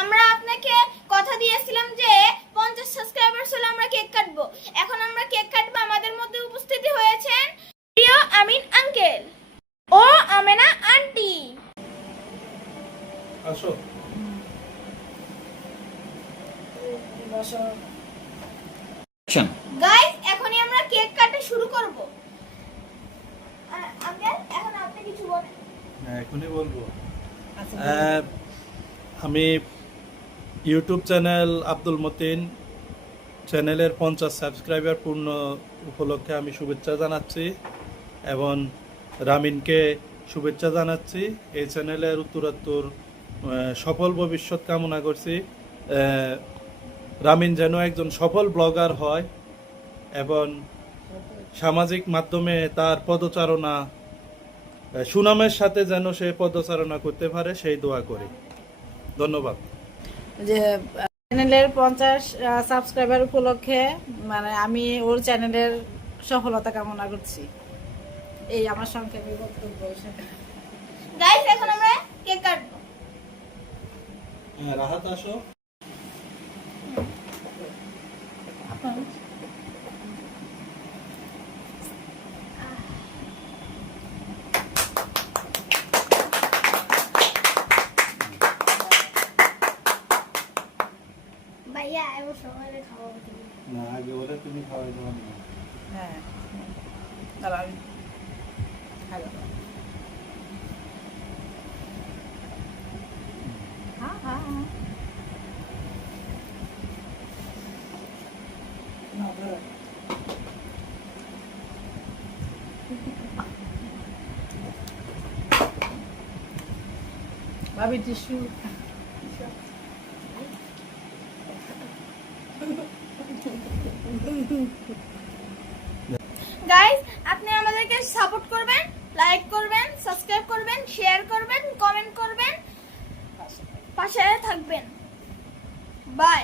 আমরা আপনাকে কথা দিয়েছিলাম যে 50 সাবস্ক্রাইবার্স হলে আমরা কেক কাটবো। এখন আমরা কেক কাটবো। আমাদের মধ্যে উপস্থিত হয়েছেন প্রিয় আমিন আঙ্কেল ও আমেনা আন্টি। আসো বসো। গাইস, এখনই আমরা কেক কাটা শুরু করব। আঙ্কেল, এখন আপনি কিছু বলেন। হ্যাঁ, এখনই বলবো। আচ্ছা, আমি ইউটিউব চ্যানেল আব্দুল মতিন চ্যানেলের 50 সাবস্ক্রাইবার পূর্ণ উপলক্ষে আমি শুভেচ্ছা জানাচ্ছি এবং রামিনকে শুভেচ্ছা জানাচ্ছি। এই চ্যানেলের উত্তরোত্তর সফল ভবিষ্যৎ কামনা করছি। রামিন যেন একজন সফল ব্লগার হয় এবং সামাজিক মাধ্যমে তার পদচারণা সুনামের সাথে যেন সে পদচারণা করতে পারে, সেই দোয়া করি। ধন্যবাদ। যে চ্যানেলের 50 সাবস্ক্রাইবার উপলক্ষে মানে আমি ওর চ্যানেলের সফলতা কামনা করছি। এই আমার সংক্ষেপে বক্তব্য। গাইস, এখন আমরা কেক কাটবো। রাহাত আসো। ভাইয়া এবার সবাই খাওয়াবো। না, আগে ওরা তুমি খাওয়াই দাও না। হ্যাঁ, দাঁড়াও, আমি খাবো। হ্যাঁ হ্যাঁ হ্যাঁ। না, ধরো। ভাবি টিস্যু। গাইস, আপনি আমাদেরকে সাপোর্ট করবেন, লাইক করবেন, সাবস্ক্রাইব করবেন, শেয়ার করবেন, কমেন্ট করবেন, পাশে থাকবেন। বাই।